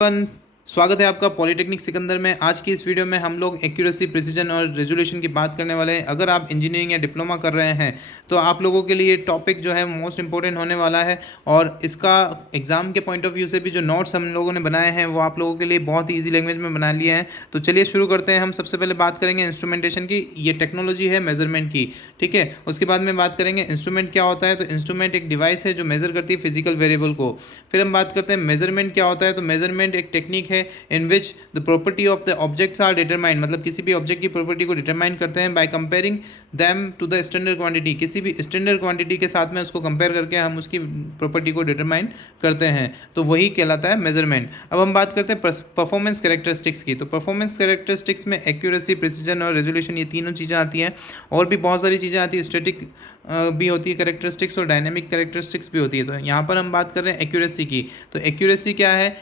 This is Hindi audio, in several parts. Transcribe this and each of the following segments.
एवरीवन, स्वागत है आपका पॉलिटेक्निक सिकंदर में। आज की इस वीडियो में हम लोग एक्यूरेसी, प्रिसीजन और रेजोल्यूशन की बात करने वाले हैं। अगर आप इंजीनियरिंग या डिप्लोमा कर रहे हैं तो आप लोगों के लिए टॉपिक जो है मोस्ट इंपॉर्टेंट होने वाला है। और इसका एग्जाम के पॉइंट ऑफ व्यू से भी जो नोट्स हम लोगों ने बनाए हैं वो आप लोगों के लिए बहुत ही ईजी लैंग्वेज में बना लिए हैं। तो चलिए शुरू करते हैं। हम सबसे पहले बात करेंगे इंस्ट्रूमेंटेशन की। ये टेक्नोलॉजी है मेजरमेंट की, ठीक है। उसके बाद में बात करेंगे इंस्ट्रूमेंट क्या होता है। तो इंस्ट्रूमेंट एक डिवाइस है जो मेजर करती है फिजिकल वेरिएबल को। फिर हम बात करते हैं मेजरमेंट क्या होता है। तो मेजरमेंट एक टेक्निक है in which the property of the objects are determined, मतलब किसी भी ऑब्जेक्ट की प्रॉपर्टी को डिटरमाइन करते हैं by comparing them to the standard quantity. किसी भी स्टैंडर्ड क्वांटिटी के साथ में उसको कंपेयर करके हम उसकी प्रॉपर्टी को डिटरमाइन करते हैं, तो वही कहलाता है मेजरमेंट। अब हम बात करते हैं परफॉर्मेंस कैरेक्टरिस्टिक्स की। तो परफॉर्मेंस कैरेक्टरिस्टिक्स में एक्यूरेसी, प्रिसीजन और रेजोल्यूशन, ये तीनों चीज़ें आती हैं। और भी बहुत सारी चीज़ें आती है, स्टैटिक भी होती है कैरेक्टरिस्टिक्स और डायनेमिक कैरेक्टरिस्टिक्स भी होती है। तो यहाँ पर हम बात कर रहे हैं एक्यूरेसी की। तो एक्यूरेसी क्या है?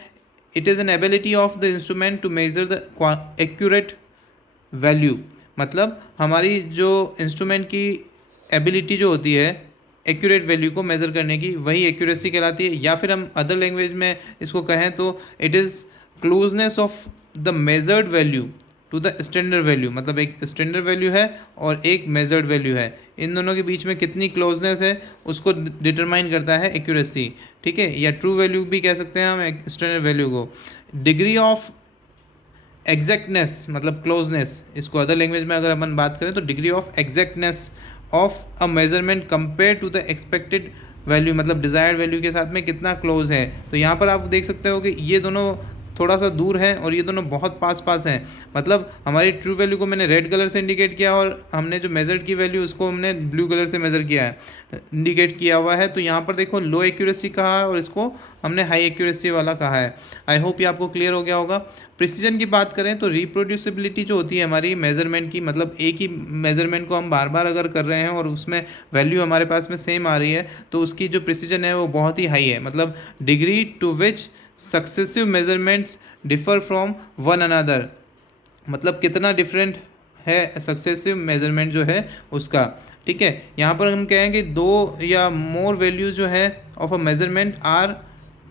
It is an ability of the instrument to measure the accurate value. मतलब हमारी जो इंस्ट्रूमेंट की एबिलिटी जो होती है एक्यूरेट वैल्यू को मेज़र करने की, वही एक्यूरेसी कहलाती है। या फिर हम अदर लैंग्वेज में इसको कहें तो it is closeness of the measured value to the standard value. मतलब एक स्टैंडर्ड वैल्यू है और एक मेजर्ड वैल्यू है, इन दोनों के बीच में कितनी क्लोजनेस है उसको डिटरमाइन करता है एक्यूरेसी, ठीक है। या ट्रू वैल्यू भी कह सकते हैं हम स्टैंडर्ड वैल्यू को। डिग्री ऑफ एग्जैक्टनेस मतलब क्लोजनेस, इसको अदर लैंग्वेज में अगर अपन बात करें तो degree of exactness of a measurement compare to the expected value, मतलब डिज़ायर्ड वैल्यू के साथ में कितना क्लोज है। तो यहाँ पर आप देख सकते हो कि ये दोनों थोड़ा सा दूर है और ये दोनों बहुत पास पास हैं। मतलब हमारी ट्रू वैल्यू को मैंने रेड कलर से इंडिकेट किया और हमने जो मेजर्ड की वैल्यू उसको हमने ब्लू कलर से मेज़र किया है, इंडिकेट किया हुआ है। तो यहाँ पर देखो लो एक्यूरेसी कहा है और इसको हमने हाई एक्यूरेसी वाला कहा है। आई होप ये आपको क्लियर हो गया होगा। प्रिसीजन की बात करें तो रिप्रोड्यूसिबिलिटी जो होती है हमारी मेजरमेंट की, मतलब एक ही मेजरमेंट को हम बार बार अगर कर रहे हैं और उसमें वैल्यू हमारे पास में सेम आ रही है तो उसकी जो प्रिसीजन है वो बहुत ही हाई है। मतलब degree to which successive measurements differ from one another, मतलब कितना डिफरेंट है सक्सेसिव मेजरमेंट जो है उसका, ठीक है। यहाँ पर हम कहें कि दो या मोर वैल्यूज जो है of a measurement are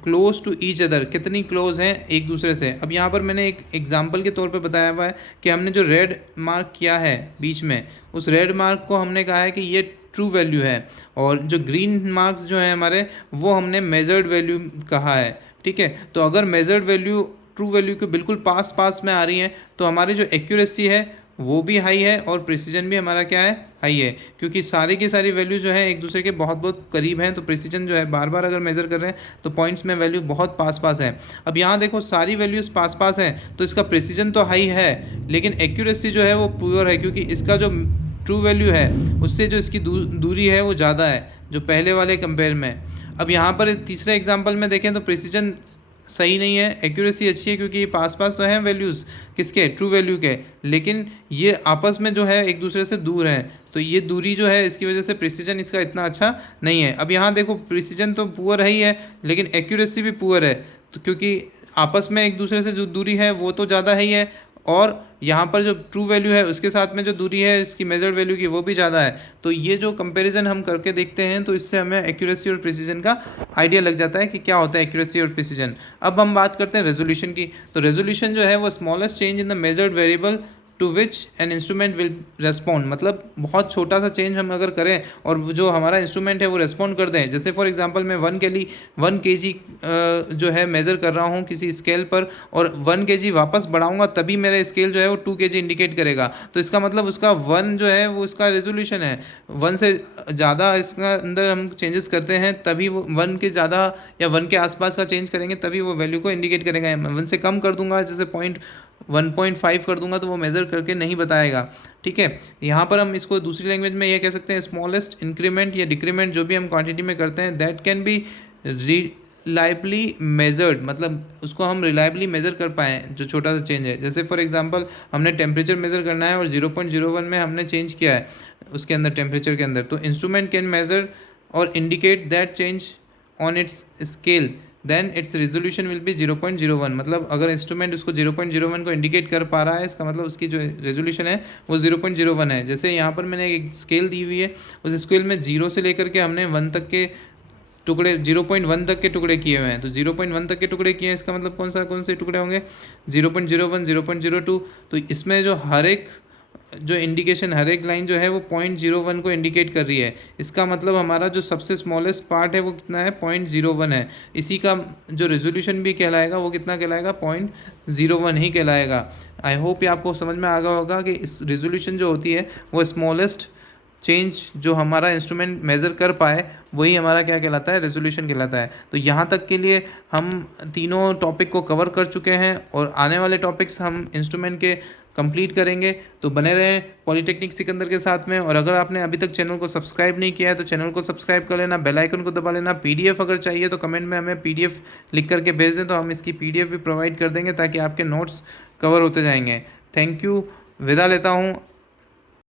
close to each other, कितनी क्लोज हैं एक दूसरे से। अब यहाँ पर मैंने एक एग्जांपल के तौर पे बताया हुआ है कि हमने जो रेड मार्क किया है बीच में, उस रेड मार्क को हमने कहा है कि ये ट्रू वैल्यू है, और जो ग्रीन मार्क्स जो हैं हमारे वो हमने मेजर्ड वैल्यू कहा है, ठीक है। तो अगर मेजर्ड वैल्यू ट्रू वैल्यू के बिल्कुल पास पास में आ रही हैं तो हमारी जो एक्यूरेसी है वो भी हाई है और प्रिसीजन भी हमारा क्या है, हाई है। क्योंकि सारी की सारी वैल्यू जो है एक दूसरे के बहुत बहुत करीब हैं, तो प्रिसीजन जो है बार बार अगर मेज़र कर रहे हैं तो पॉइंट्स में वैल्यू बहुत पास पास है। अब यहाँ देखो सारी वैल्यूज़ पास पास हैं तो इसका प्रिसीजन तो हाई है लेकिन एक्यूरेसी जो है वो पुअर है, क्योंकि इसका जो ट्रू वैल्यू है उससे जो इसकी दूरी है वो ज़्यादा है जो पहले वाले कंपेयर में। अब यहाँ पर तीसरे एग्जाम्पल में देखें तो प्रिसीजन सही नहीं है, एक्यूरेसी अच्छी है क्योंकि ये पास पास तो हैं वैल्यूज़ किसके, ट्रू वैल्यू के, लेकिन ये आपस में जो है एक दूसरे से दूर हैं। तो ये दूरी जो है इसकी वजह से प्रिसीजन इसका इतना अच्छा नहीं है। अब यहाँ देखो प्रिसीजन तो पुअर ही है लेकिन एक्यूरेसी भी पुअर है, तो क्योंकि आपस में एक दूसरे से जो दूरी है वो तो ज़्यादा ही है और यहाँ पर जो ट्रू वैल्यू है उसके साथ में जो दूरी है इसकी मेजर्ड वैल्यू की वो भी ज़्यादा है। तो ये जो कंपैरिजन हम करके देखते हैं तो इससे हमें एक्यूरेसी और प्रिसीजन का आइडिया लग जाता है कि क्या होता है एक्यूरेसी और प्रिसीजन। अब हम बात करते हैं रेजोल्यूशन की। तो रेजोल्यूशन जो है वो smallest change in the measured variable to which an instrument will respond, मतलब बहुत छोटा सा चेंज हम अगर करें और जो हमारा इंस्ट्रूमेंट है वो रेस्पॉन्ड कर दें। जैसे फॉर एग्जांपल मैं 1 kg जो है मेज़र कर रहा हूँ किसी स्केल पर और 1 kg वापस बढ़ाऊंगा तभी मेरा स्केल जो है वो 2 kg इंडिकेट करेगा। तो इसका मतलब उसका 1 जो है वो इसका रेजोल्यूशन है। 1 से ज़्यादा इसका अंदर हम चेंजेस करते हैं तभी वो 1 के ज़्यादा या 1 के आसपास का चेंज करेंगे तभी वो वैल्यू को इंडिकेट करेगा। 1 से कम कर दूंगा जैसे 1.5 कर दूंगा तो वो मेज़र करके नहीं बताएगा, ठीक है। यहाँ पर हम इसको दूसरी लैंग्वेज में ये कह सकते हैं स्मॉलेस्ट इंक्रीमेंट या डिक्रीमेंट जो भी हम क्वांटिटी में करते हैं that can be reliably measured, मतलब उसको हम रिलायबली मेज़र कर पाएँ जो छोटा सा चेंज है। जैसे फॉर एग्जांपल हमने टेम्परेचर मेज़र करना है और 0.01 में हमने चेंज किया है उसके अंदर टेम्परेचर के अंदर, तो इंस्ट्रूमेंट कैन मेज़र और indicate that change on its scale then its resolution will be 0.01। मतलब अगर इंस्ट्रूमेंट उसको 0.01 को इंडिकेट कर पा रहा है इसका मतलब उसकी जो रेजोल्यूशन है वो 0.01 है। जैसे यहाँ पर मैंने एक स्केल दी हुई है, उस स्केल में 0 से लेकर के हमने 1 तक के टुकड़े 0.1 तक के टुकड़े किए हुए हैं। तो 0.1 तक के टुकड़े किए हैं, इसका मतलब कौन से टुकड़े होंगे? 0.01, 0.02। तो इसमें जो हर एक जो इंडिकेशन, हर एक लाइन जो है वो 0.01 को इंडिकेट कर रही है। इसका मतलब हमारा जो सबसे स्मॉलेस्ट पार्ट है वो कितना है? 0.01 है। इसी का जो रेजोल्यूशन भी कहलाएगा वो कितना कहलाएगा? 0.01 ही कहलाएगा। आई होप ये आपको समझ में आ गया होगा कि इस रेजोल्यूशन जो होती है वो स्मॉलेस्ट चेंज जो हमारा इंस्ट्रूमेंट मेज़र कर पाए वही हमारा क्या कहलाता है? रेजोल्यूशन कहलाता है। तो यहाँ तक के लिए हम तीनों टॉपिक को कवर कर चुके हैं और आने वाले टॉपिक्स हम इंस्ट्रूमेंट के कंप्लीट करेंगे। तो बने रहें पॉलीटेक्निक सिकंदर के साथ में। और अगर आपने अभी तक चैनल को सब्सक्राइब नहीं किया है तो चैनल को सब्सक्राइब कर लेना, बेल आइकन को दबा लेना। पीडीएफ अगर चाहिए तो कमेंट में हमें पीडीएफ लिख करके भेज दें, तो हम इसकी पीडीएफ भी प्रोवाइड कर देंगे ताकि आपके नोट्स कवर होते जाएंगे। थैंक यू, विदा लेता हूँ।